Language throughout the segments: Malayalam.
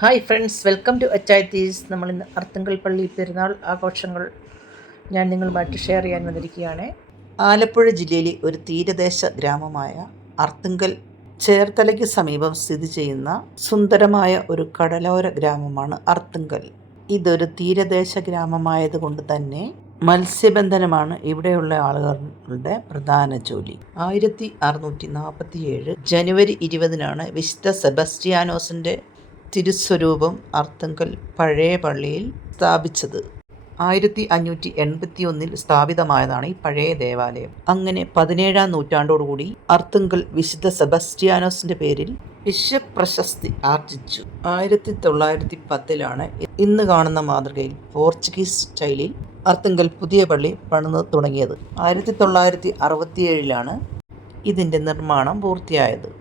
Hi friends, welcome to Achayathees. നമ്മളിന്ന് അർത്തുങ്കൽ പള്ളി പെരുന്നാൾ ആഘോഷങ്ങൾ ഞാൻ നിങ്ങളുമായിട്ട് ഷെയർ ചെയ്യാൻ വന്നിരിക്കുകയാണ്. ആലപ്പുഴ ജില്ലയിലെ ഒരു തീരദേശ ഗ്രാമമായ അർത്തുങ്കൽ ചേർത്തലയ്ക്ക് സമീപം സ്ഥിതി ചെയ്യുന്ന സുന്ദരമായ ഒരു കടലോര ഗ്രാമമാണ് അർത്തുങ്കൽ. ഇതൊരു തീരദേശ ഗ്രാമമായതുകൊണ്ട് തന്നെ മത്സ്യബന്ധനമാണ് ഇവിടെയുള്ള ആളുകളുടെ പ്രധാന ജോലി. 1647 ജനുവരി 20-നാണ് വിശുദ്ധ സെബസ്റ്റ്യാനോസിൻ്റെ തിരുസ്വരൂപം അർത്തുങ്കൽ പഴയ പള്ളിയിൽ സ്ഥാപിച്ചത്. 1581 സ്ഥാപിതമായതാണ് ഈ പഴയ ദേവാലയം. അങ്ങനെ 17-ാം നൂറ്റാണ്ടോടുകൂടി അർത്തുങ്കൽ വിശുദ്ധ സെബസ്റ്റ്യാനോസിന്റെ പേരിൽ വിശ്വപ്രശസ്തി ആർജിച്ചു. 1910-ലാണ് ഇന്ന് കാണുന്ന മാതൃകയിൽ പോർച്ചുഗീസ് സ്റ്റൈലിൽ അർത്തുങ്കൽ പുതിയ പള്ളി പണിത് തുടങ്ങിയത്. 1967-ലാണ് ഇതിൻ്റെ നിർമ്മാണം പൂർത്തിയായത്.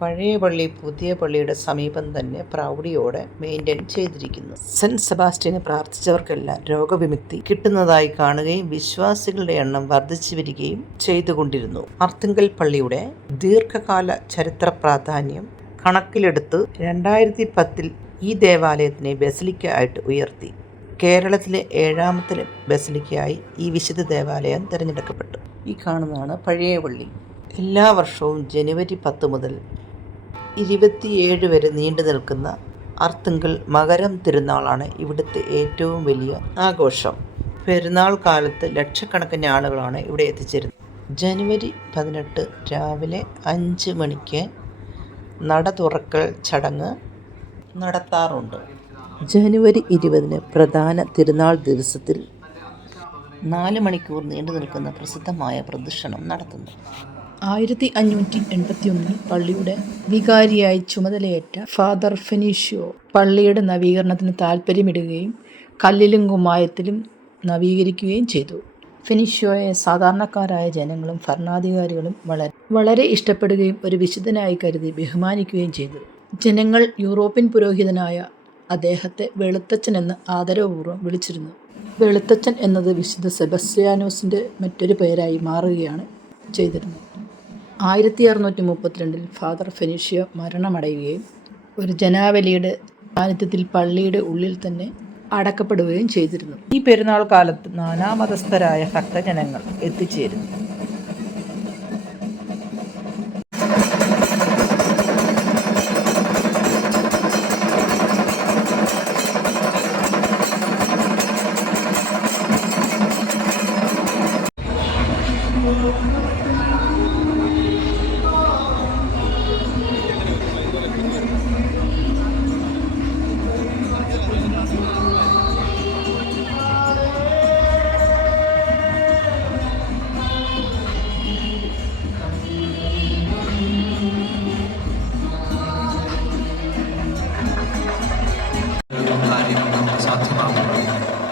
പഴയ പള്ളി പുതിയ പള്ളിയുടെ സമീപം തന്നെ പ്രൗഢിയോടെ മെയിൻറ്റെയിൻ ചെയ്തിരിക്കുന്നു. സെൻറ്റ് സെബാസ്റ്റ്യന് പ്രാർത്ഥിച്ചവർക്കെല്ലാം രോഗവിമുക്തി കിട്ടുന്നതായി കാണുകയും വിശ്വാസികളുടെ എണ്ണം വർദ്ധിച്ചു വരികയും ചെയ്തുകൊണ്ടിരുന്നു. അർത്തുങ്കൽ പള്ളിയുടെ ദീർഘകാല ചരിത്ര പ്രാധാന്യം കണക്കിലെടുത്ത് 2010 ഈ ദേവാലയത്തിനെ ബസിലിക്ക ആയിട്ട് ഉയർത്തി. കേരളത്തിലെ 7ാമത്തെ ബസിലിക്കയായി ഈ വിശുദ്ധ ദേവാലയം തിരഞ്ഞെടുക്കപ്പെട്ടു. ഈ കാണുന്നതാണ് പഴയ പള്ളി. എല്ലാ വർഷവും ജനുവരി 10 മുതൽ 27 വരെ നീണ്ടു നിൽക്കുന്ന അർത്തുങ്കൽ മകരം തിരുനാളാണ് ഇവിടുത്തെ ഏറ്റവും വലിയ ആഘോഷം. പെരുന്നാൾ കാലത്ത് ലക്ഷക്കണക്കിന് ആളുകളാണ് ഇവിടെ എത്തിച്ചേരുന്നത്. ജനുവരി 18 രാവിലെ 5 മണിക്ക് നട തുറക്കൽ ചടങ്ങ് നടത്താറുണ്ട്. ജനുവരി 20-ന് പ്രധാന തിരുനാൾ ദിവസത്തിൽ 4 മണിക്കൂർ നീണ്ടു നിൽക്കുന്ന പ്രസിദ്ധമായ പ്രദക്ഷിണം നടത്തുന്നു. 1581 പള്ളിയുടെ വികാരിയായി ചുമതലയേറ്റ ഫാദർ ഫെനീഷ്യോ പള്ളിയുടെ നവീകരണത്തിന് താൽപ്പര്യമിടുകയും കല്ലിലും കുമ്മായത്തിലും നവീകരിക്കുകയും ചെയ്തു. ഫെനീഷ്യോയെ സാധാരണക്കാരായ ജനങ്ങളും ഭരണാധികാരികളും വളരെ ഇഷ്ടപ്പെടുകയും ഒരു വിശുദ്ധനായി കരുതി ബഹുമാനിക്കുകയും ചെയ്തു. ജനങ്ങൾ യൂറോപ്യൻ പുരോഹിതനായ അദ്ദേഹത്തെ വെളുത്തച്ഛൻ എന്ന് ആദരവപൂർവ്വം വിളിച്ചിരുന്നു. വെളുത്തച്ഛൻ എന്നത് വിശുദ്ധ സെബസ്റ്റ്യാനോസിൻ്റെ മറ്റൊരു പേരായി മാറുകയാണ് ചെയ്തിരുന്നത്. 1632 ഫാദർ ഫെനീഷ്യോ മരണമടയുകയും ഒരു ജനാവലിയുടെ സാന്നിധ്യത്തിൽ പള്ളിയുടെ ഉള്ളിൽ തന്നെ അടക്കപ്പെടുകയും ചെയ്തിരുന്നു. ഈ പെരുന്നാൾ കാലത്ത് നാനാമതസ്ഥരായ ഭക്തജനങ്ങൾ എത്തിച്ചേരുന്നു.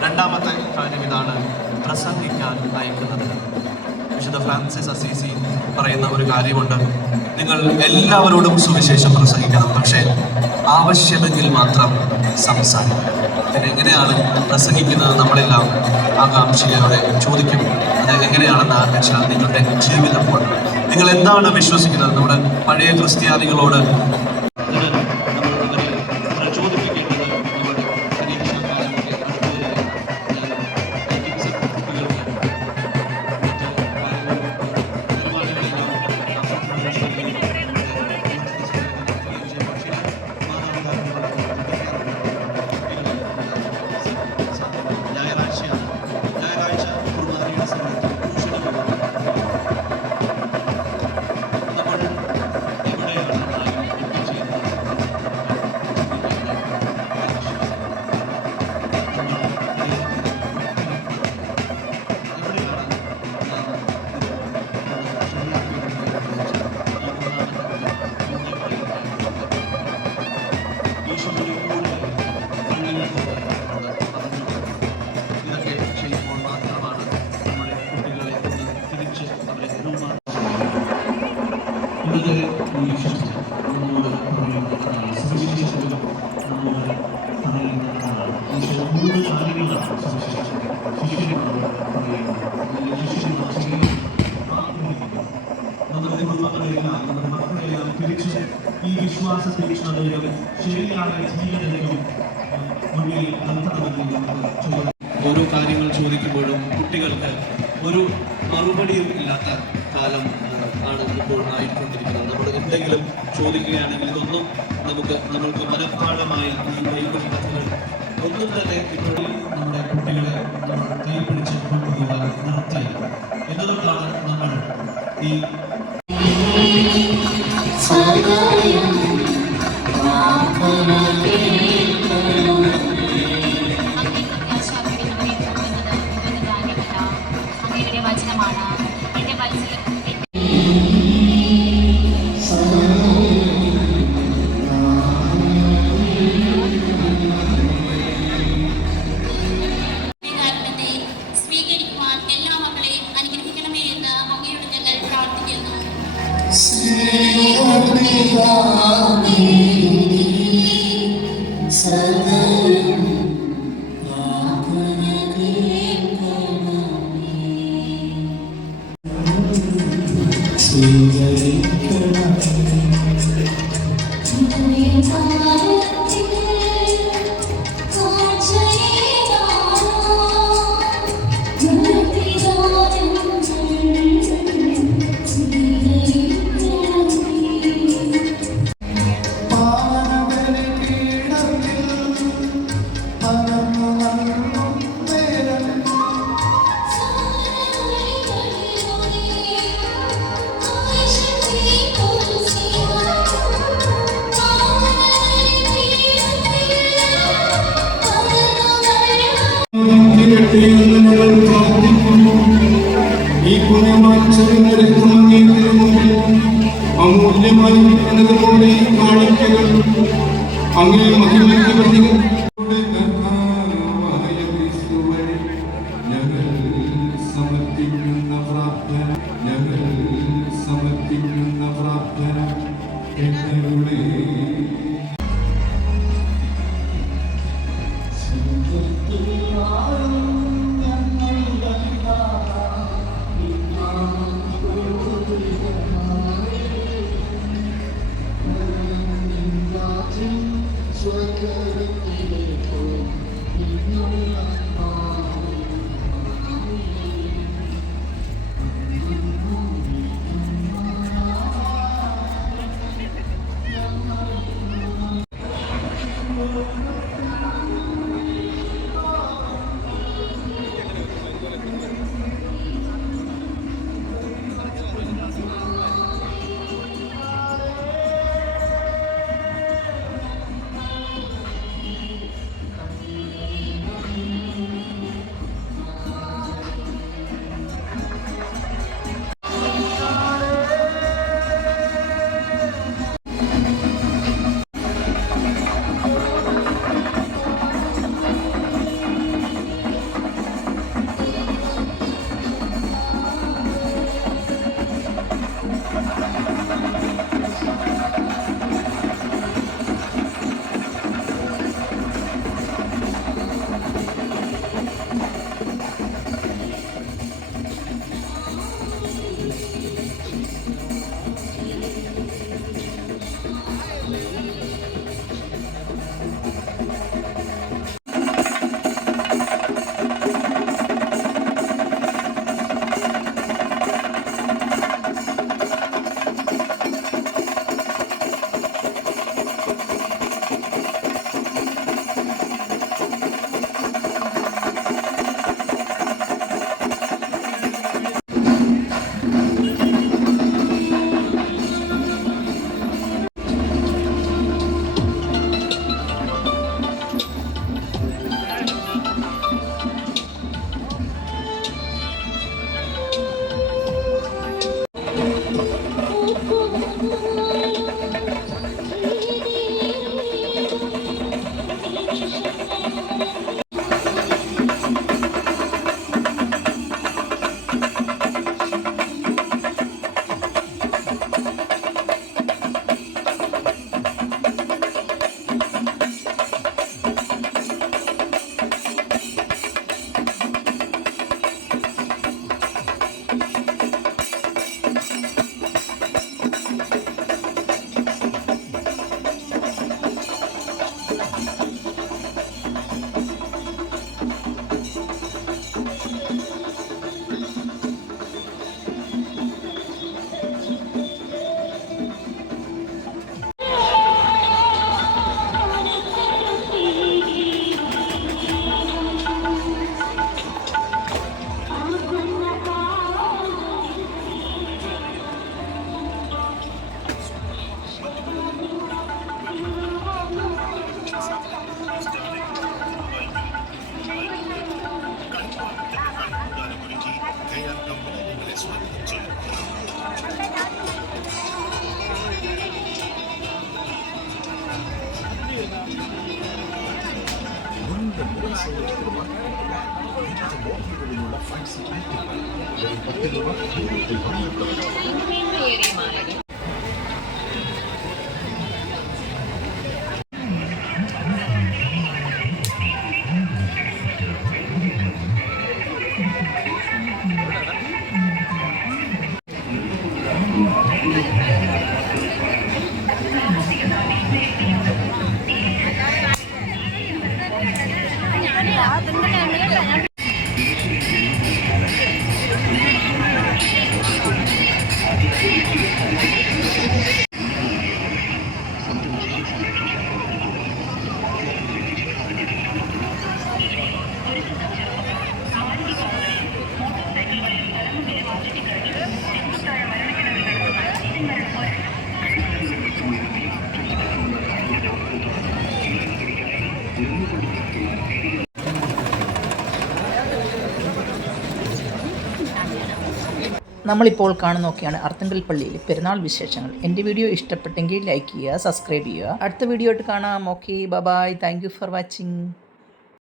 രണ്ടാമത്തെ കാര്യം ഇതാണ്, പ്രസംഗിക്കാൻ അയക്കുന്നത്. വിശുദ്ധ ഫ്രാൻസിസ് അസീസി പറയുന്ന ഒരു കാര്യമുണ്ട്, നിങ്ങൾ എല്ലാവരോടും സുവിശേഷം പ്രസംഗിക്കണം, പക്ഷേ ആവശ്യമെങ്കിൽ മാത്രം സംസാരിക്കണം. എങ്ങനെയാണ് പ്രസംഗിക്കുന്നത് നമ്മളെല്ലാം ആകാംക്ഷയോടെ ചോദിക്കും. അത് എങ്ങനെയാണെന്ന് വെച്ചാൽ നിങ്ങളുടെ ജീവിതം കൊണ്ട് നിങ്ങൾ എന്താണ് വിശ്വസിക്കുന്നത്. നമ്മുടെ പഴയ ക്രിസ്ത്യാനികളോട് ശരിയാണ് ജീവിതത്തിലും മുന്നിൽ നിർത്തണമെന്ന് നമുക്ക് ചോദിക്കും. ഓരോ കാര്യങ്ങൾ ചോദിക്കുമ്പോഴും കുട്ടികൾക്ക് ഒരു മറുപടിയും ഇല്ലാത്ത കാലം ആണ് ഇപ്പോൾ ആയിക്കൊണ്ടിരിക്കുന്നത്. നമ്മൾ എന്തെങ്കിലും ചോദിക്കുകയാണെങ്കിൽ ഇതൊന്നും നമ്മൾക്ക് മനഃപ്പാഠമായി ഈ ബൈബിൾ കഥകൾ ഒന്നും തന്നെ ഇപ്പോഴും നമ്മുടെ കുട്ടികളെ നമ്മൾ കൈപിടിച്ച് കൊണ്ടുപോകാൻ നിർത്തി എന്നതുകൊണ്ടാണ് നമ്മൾ ഈ വചനമാണ് എൻ്റെ മനസ്സിൽ സ്വീകരിക്കുവാൻ എല്ലാ മക്കളെയും അനുഗ്രഹിക്കണമേ എന്ന് അങ്ങയോട് ഞങ്ങൾ പ്രാർത്ഥിക്കുന്നു. ഈ അമൂല്യമായി പോലെ കാണിക്കകൾ അങ്ങേ മഹിമയ്ക്ക് പ്രതീകം ഞങ്ങൾ സമർപ്പിക്കുന്ന പ്രാർത്ഥന എന്നുള്ളേ നമ്മളിപ്പോൾ കാണുന്നൊക്കെയാണ് അർത്തുങ്കൽ പള്ളിയിലെ പെരുന്നാൾ വിശേഷങ്ങൾ. എൻ്റെ വീഡിയോ ഇഷ്ടപ്പെട്ടെങ്കിൽ ലൈക്ക് ചെയ്യുക, സബ്സ്ക്രൈബ് ചെയ്യുക. അടുത്ത വീഡിയോ ആയിട്ട് കാണാം. Okay, bye. Thank you for watching.